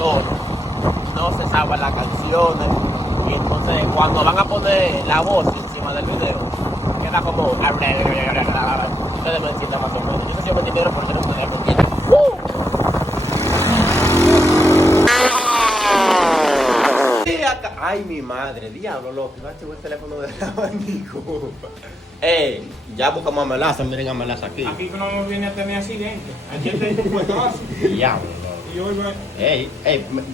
productor no se sabe las canciones y entonces cuando van a poner la voz encima del video queda como ustedes me entienden más o menos. Yo sé si yo me entiendo por ser ustedes me entienden. Ay, mi madre, diablo, loco, no activó el teléfono del abanico. Ya buscamos a Melaza, miren a Melaza aquí. Aquí no nos viene a tener accidente. Ayer te un puestazo. Diablo, loco. Y hoy va.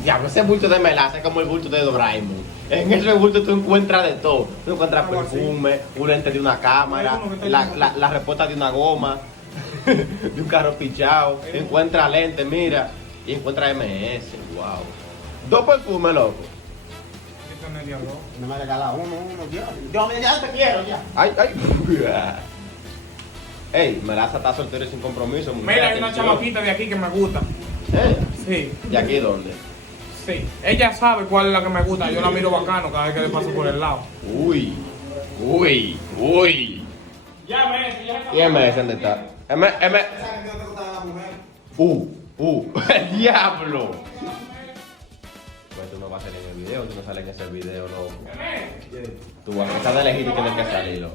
Diablo, ese bulto de Melaza es como el bulto de Doraemon. En ese bulto tú encuentras de todo. Tú encuentras perfume, un lente de una cámara, la respuesta de una goma, de un carro pichado. Tú encuentras lente, mira, y encuentras MS, wow. 2 perfumes, loco. No me regala uno, ya. Yo ya te quiero, ya. Ay. Ey, Melaza está soltero y sin compromiso. Mira, hay una chamaquita de aquí que me gusta. Sí. ¿Y aquí dónde? Sí. Ella sabe cuál es la que me gusta. Yo la miro bacano cada vez que le paso por el lado. Uy. Ya ves, ya ¿Y MS dónde está? M. ¿Sabes que no te gustaba la mujer? El diablo. Pues tú no vas a salir en el video, tú no sales en ese video, loco. Tú vas a empezar de elegir y tienes que salir, loco.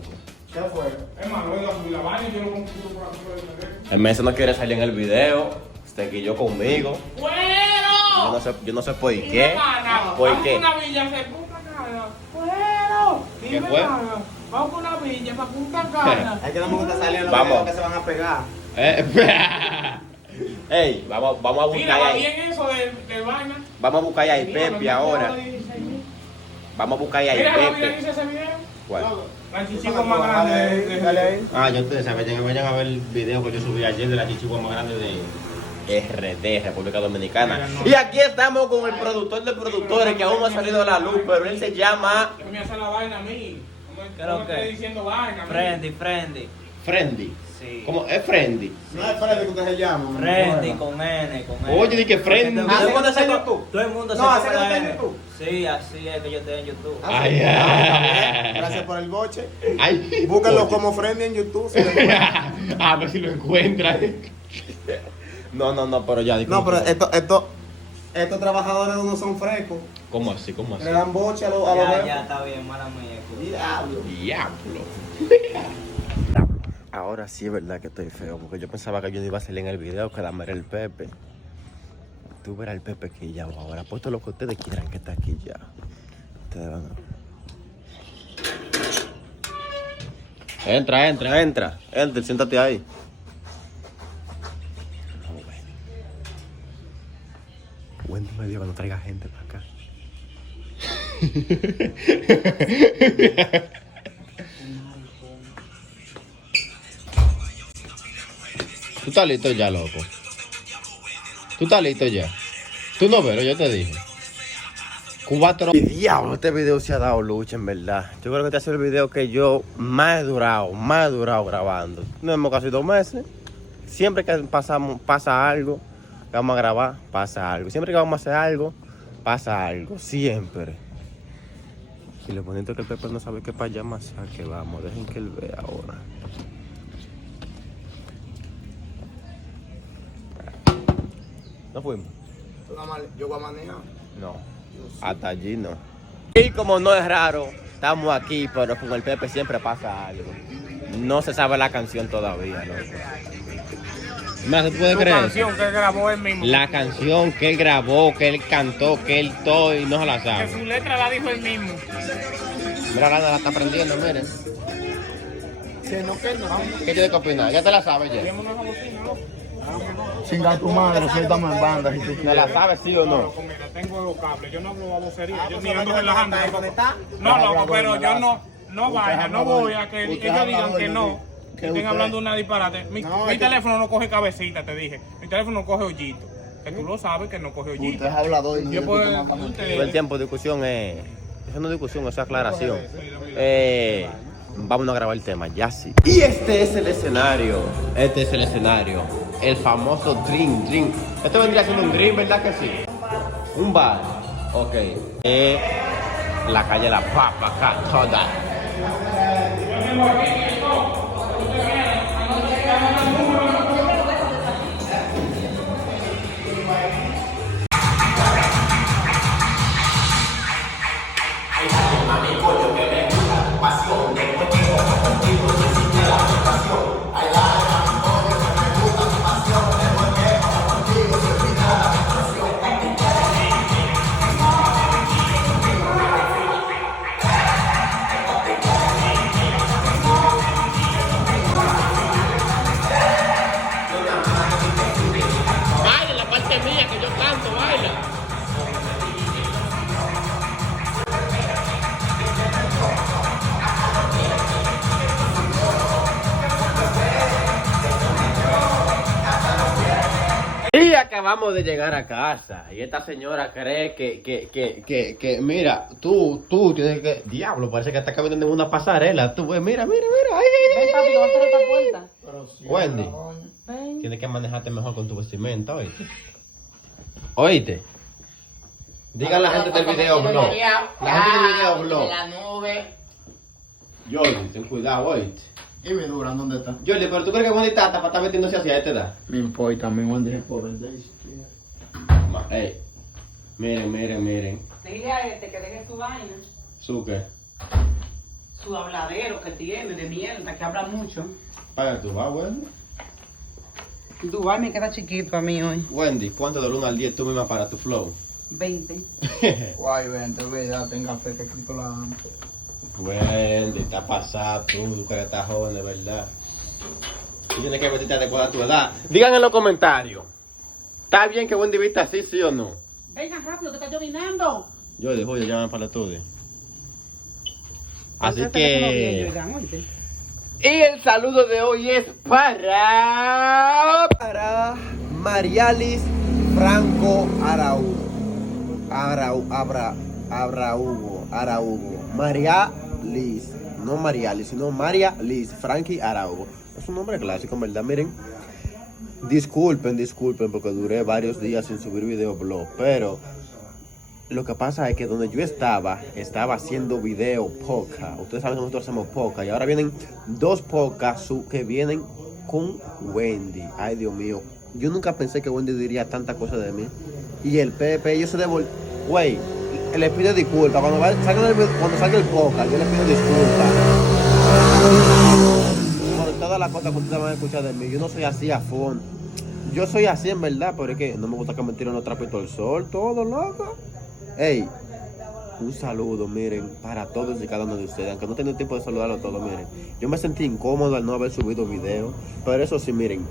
¿Qué fue? Hermano, voy a subir la vaina y yo lo compro por aquí por el teléfono. El mes no quiere salir en el video, se quilló conmigo. ¡Fuero! Yo no sé por qué. ¿Por qué? Vamos a una villa, se Punta Cana. ¡Fuero! ¿Qué fue? Vamos a una villa para Punta Cana. Es que no me gusta salir en los Vamos. videos que se van a pegar. Ey, vamos a buscar Mira, va ahí. bien eso de vaina. Vamos a buscar ahí Mira, Pepe me ahora. acuerdo de 16.000. Vamos a buscar ahí Mira, ¿no Pepe. dice ese video? ¿Cuál? La chichigua más grande. Dale ahí. Yo ustedes saben, vayan a ver el video que yo subí ayer de la chichigua más grande de RD, República Dominicana. Y aquí estamos con el productor de productores que aún no ha salido a la luz, pero él se llama Me hace la vaina a mí. Creo ¿Cómo que- estoy diciendo vaina? a mí? Friendly. Friendly. Sí. ¿Cómo? Es Friendly. No es Freddy que usted se llama. Friendly con N. Oye, di que Friendly. Todo el mundo ¿Así que está en YouTube? Todo el mundo No, se ¿así que come está en N. YouTube? Sí, así es que yo estoy en YouTube. Ay, Gracias por el boche. Ay, Búscalo oye. como Freddy en YouTube. Si lo encuentran. A ver si lo encuentran. No, pero ya. No, pero estos trabajadores de uno son frescos. ¿Cómo así? ¿Cómo así? Le dan boche a los a los Ya, jefes. ya está bien, mala mía. Diablo. Diablo. Ahora sí es verdad que estoy feo, porque yo pensaba que yo no iba a salir en el video, que dame el Pepe. Tú verás el Pepe que ya ahora, puesto lo que ustedes quieran que está aquí ya. Ustedes van a... Entra, siéntate ahí. Wendy me dijo que no traiga gente para acá. ¿Tú estás listo ya, loco? ¿Tú estás listo ya? Tú no ves, yo te dije. 4... Diablo, este video se ha dado lucha, en verdad. Yo creo que este ha sido el video que yo más he durado grabando. No hemos casi 2 meses. Siempre que pasa algo, que vamos a grabar, pasa algo. Siempre que vamos a hacer algo, pasa algo. Siempre. Y lo bonito es que el Pepe no sabe qué para allá más que vamos. Dejen que él vea ahora. ¿No fuimos? Yo voy a manejar. No. Hasta allí no. Y como no es raro, estamos aquí, pero con el Pepe siempre pasa algo. No se sabe la canción todavía, loco. ¿Más se puede Tu creer? canción que grabó él mismo. La canción que él grabó, que él cantó, que él todo y no se la Que sabe. su letra la dijo él mismo. Mira, la está aprendiendo, miren. Que no. ¿Qué tienes que opinar? Ya te la sabes ya. Démonos esa bocina, ¿no? Chinga tu madre, suéltame en banda si tú ¿Te la sabes sí o no? Loco, mira, tengo los cables. Yo no hablo babosería. Yo pues ni se ando va a relajando. conectar, tampoco. ¿conectar? No, loco, Hablador, pero yo Melaza. no vaya, no voy a que Usted ellos digan hablador, que no. que Que estén usted- hablando una disparate. Mi No, es que- teléfono no coge cabecita, te dije. Mi teléfono coge hoyito. Que tú lo sabes que no coge hoyito. Usted es hablador y no Yo yo puedo. Todo el tiempo discusión es... Eso no es discusión, eso es aclaración. Vamos a grabar el tema, ya sí. Y este es el escenario. El famoso Dream. Esto vendría siendo un Dream, ¿verdad que sí? Un bar. Ok. La calle La Papa, acá, toda. acabamos de llegar a casa y esta señora cree que mira, tú tienes que... Diablo, parece que está caminando en una pasarela. Tú, mira. Ay, Ven, papi, va a cerrar esta puerta. Wendy, Ven. tienes que manejarte mejor con tu vestimenta, ¿oíste? ¿Oíste? Diga a la gente del video blog. La gente del video blog. La nube. Jordi, ten cuidado, ¿oíste? ¿Y mi Durán dónde está? Jordi, pero tú crees que Wendy está para estar metiéndose hacia esta edad. Me importa, mi Wendy es por vender. Ey, miren. Dile a este que deje su vaina. ¿Su qué? Su habladero que tiene de mierda, que habla mucho. Paga tu va, Wendy. Dubai me queda chiquito a mí hoy. Wendy, ¿cuánto del 1 al 10 tú misma para tu flow? 20. Guay, vente, verdad, tenga fe que Cristo la ama. Wendy, está pasado tú que estás joven, de verdad. Tú tienes que vestirte adecuada a tu edad. Digan en los comentarios. ¿Está bien que Wendy vista así, sí o no? Vengan rápido, que está llovinando. Yo dijo, ya llaman para el estudio. Así que... Y el saludo de hoy es para Marialis Franco Araugo. María Liz. No Marialis, sino María Liz. Frankie Araugo. Es un nombre clásico, en verdad. Miren. Disculpen porque duré varios días sin subir videoblog. Pero lo que pasa es que donde yo estaba haciendo video podcast. Ustedes saben que nosotros hacemos podcast. Y ahora vienen 2 podcasts que vienen con Wendy. Ay, Dios mío. Yo nunca pensé que Wendy diría tantas cosas de mí. Y el Pepe, yo se devolví. Güey, le pido disculpas. Cuando salga el podcast, yo le pido disculpas. Por todas las cosas que ustedes van a escuchar de mí. Yo no soy así a fondo. Yo soy así en verdad, pero es que no me gusta que me tiren los trapitos al sol, todo loco. Ey, un saludo, miren, para todos y cada uno de ustedes. Aunque no tengo tiempo de saludarlos a todos, miren. Yo me sentí incómodo al no haber subido video. Pero eso sí, miren,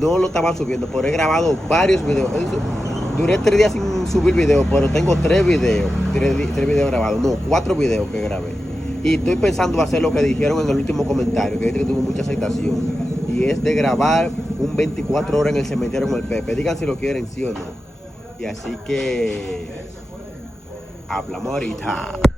no lo estaba subiendo, pero he grabado varios videos. Duré 3 días sin subir video, pero tengo 3 videos. 3 videos grabados, no, 4 videos que grabé. Y estoy pensando hacer lo que dijeron en el último comentario, que tuvo mucha aceptación. Y es de grabar un 24 horas en el cementerio con el Pepe. Digan si lo quieren, sí o no. Y así que... hablamos ahorita.